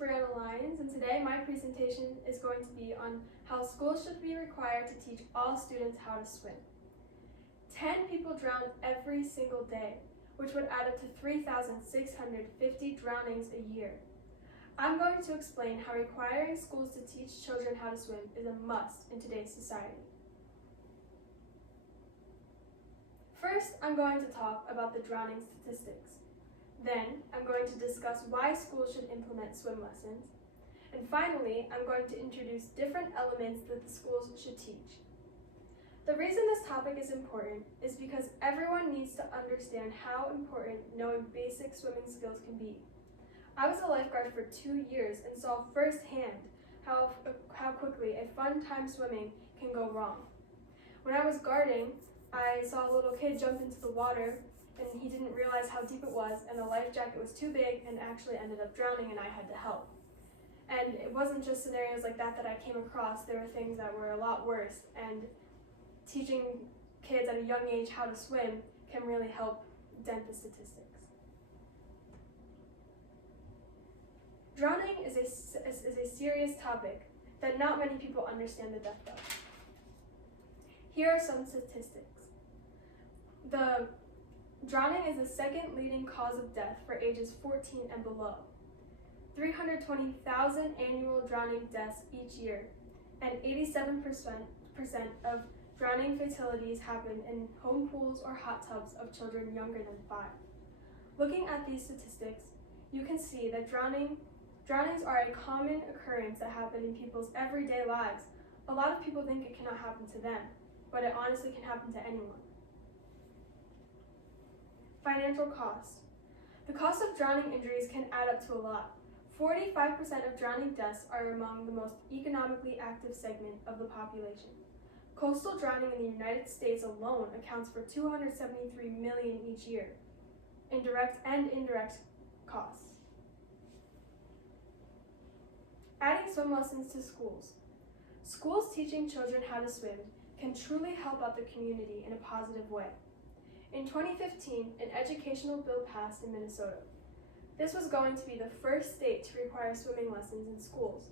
Brianna Lyons, and today my presentation is going to be on how schools should be required to teach all students how to swim. 10 people drown every single day, which would add up to 3,650 drownings a year. I'm going to explain how requiring schools to teach children how to swim is a must in today's society. First, I'm going to talk about the drowning statistics. Then, I'm going to discuss why schools should implement swim lessons. And finally, I'm going to introduce different elements that the schools should teach. The reason this topic is important is because everyone needs to understand how important knowing basic swimming skills can be. I was a lifeguard for 2 years and saw firsthand how quickly a fun time swimming can go wrong. When I was guarding, I saw a little kid jump into the water and he didn't realize how deep it was, and the life jacket was too big and actually ended up drowning, and I had to help. And it wasn't just scenarios like that I came across. There were things that were a lot worse, and teaching kids at a young age how to swim can really help dent the statistics. Drowning is a serious topic that not many people understand the depth of. Here are some statistics. Drowning is the second leading cause of death for ages 14 and below. 320,000 annual drowning deaths each year, and 87% of drowning fatalities happen in home pools or hot tubs of children younger than 5. Looking at these statistics, you can see that drownings are a common occurrence that happen in people's everyday lives. A lot of people think it cannot happen to them, but it honestly can happen to anyone. Financial cost. The cost of drowning injuries can add up to a lot. 45% of drowning deaths are among the most economically active segment of the population. Coastal drowning in the United States alone accounts for $273 million each year in direct and indirect costs. Adding swim lessons to schools. Schools teaching children how to swim can truly help out the community in a positive way. In 2015, an educational bill passed in Minnesota. This was going to be the first state to require swimming lessons in schools.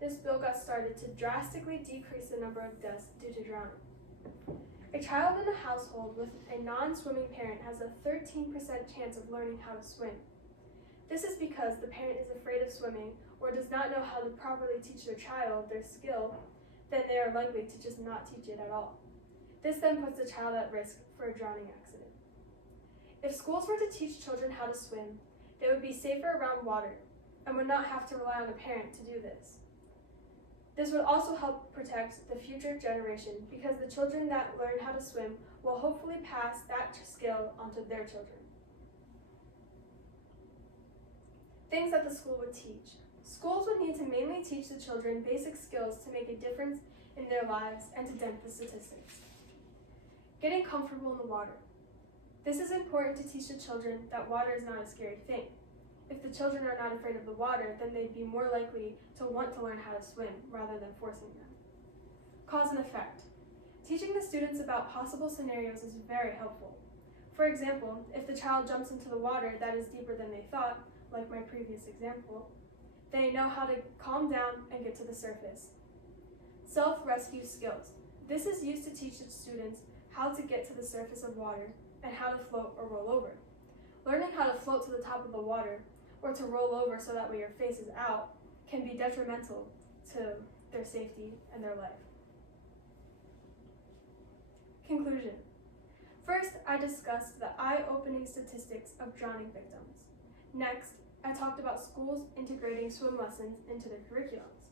This bill got started to drastically decrease the number of deaths due to drowning. A child in a household with a non-swimming parent has a 13% chance of learning how to swim. This is because the parent is afraid of swimming or does not know how to properly teach their child their skill, then they are likely to just not teach it at all. This then puts the child at risk for a drowning accident. If schools were to teach children how to swim, they would be safer around water and would not have to rely on a parent to do this. This would also help protect the future generation because the children that learn how to swim will hopefully pass that skill onto their children. Things that the school would teach. Schools would need to mainly teach the children basic skills to make a difference in their lives and to dent the statistics. Getting comfortable in the water. This is important to teach the children that water is not a scary thing. If the children are not afraid of the water, then they'd be more likely to want to learn how to swim rather than forcing them. Cause and effect. Teaching the students about possible scenarios is very helpful. For example, if the child jumps into the water that is deeper than they thought, like my previous example, they know how to calm down and get to the surface. Self-rescue skills. This is used to teach the students how to get to the surface of water and how to float or roll over. Learning how to float to the top of the water or to roll over so that way your face is out can be detrimental to their safety and their life. Conclusion. First, I discussed the eye-opening statistics of drowning victims. Next, I talked about schools integrating swim lessons into their curriculums.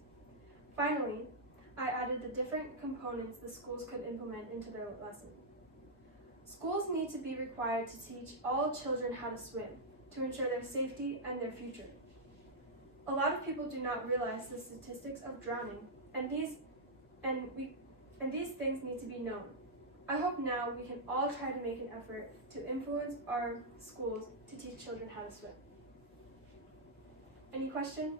Finally, I added the different components the schools could implement into their lesson. Schools need to be required to teach all children how to swim to ensure their safety and their future. A lot of people do not realize the statistics of drowning, and these things need to be known. I hope now we can all try to make an effort to influence our schools to teach children how to swim. Any questions?